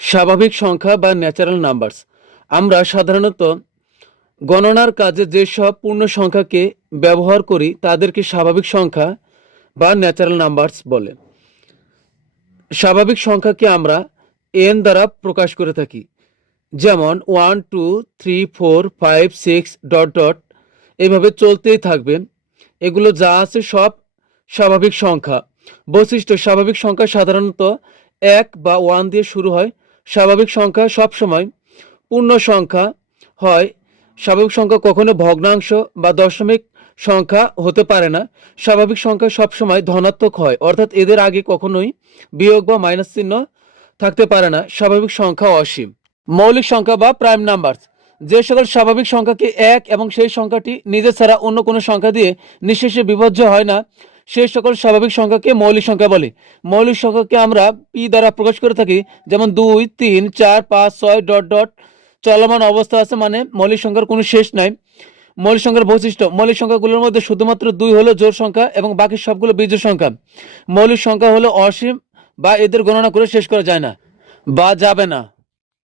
স্বাভাবিক সংখ্যা বা ন্যাচারাল নাম্বারস আমরা সাধারণত গণনার কাজে যেসব পূর্ণ সংখ্যাকে ব্যবহার করি, তাদেরকে স্বাভাবিক সংখ্যা বা ন্যাচারাল নাম্বারস বলে। স্বাভাবিক সংখ্যাকে আমরা এন দ্বারা প্রকাশ করে থাকি। যেমন one two three four five six dot dot এভাবে চলতেই থাকবে। এগুলো যা আছে সব স্বাভাবিক সংখ্যা। বৈশিষ্ট্য, স্বাভাবিক সংখ্যা সাধারণত এক বা ওয়ান দিয়ে শুরু হয়। স্বাভাবিক সংখ্যা সবসময় পূর্ণ সংখ্যা হয়। স্বাভাবিক সংখ্যা কখনো ভগ্নাংশ বা দশমিক সংখ্যা হতে পারে না। স্বাভাবিক সংখ্যা সবসময় ধনাত্মক হয়, অর্থাৎ এদের আগে কখনোই বিয়োগ বা মাইনাস চিহ্ন থাকতে পারে না। স্বাভাবিক সংখ্যা অসীম। মৌলিক সংখ্যা বা প্রাইম নাম্বার। যে সকল স্বাভাবিক সংখ্যাকে এক এবং সেই সংখ্যাটি নিজে ছাড়া অন্য কোনো সংখ্যা দিয়ে নিঃশেষে বিভাজ্য হয় না। সেই সকল স্বাভাবিক সংখ্যাকে মৌলিক সংখ্যা বলে। মৌলিক সংখ্যাকে আমরা পি দ্বারা প্রকাশ করে থাকি, যেমন দুই, তিন, চার, পাঁচ, ছয়, ডট ডট, চলমান অবস্থা আছে মানে মৌলিক সংখ্যার কোনো শেষ নাই। মৌলিক সংখ্যার বৈশিষ্ট্য, মৌলিক সংখ্যাগুলোর মধ্যে শুধুমাত্র দুই হলো জোড় সংখ্যা এবং বাকি সবগুলো বিজোড় সংখ্যা। মৌলিক সংখ্যা হলো অসীম বা এদের গণনা করে শেষ করা যায় না বা যাবে না।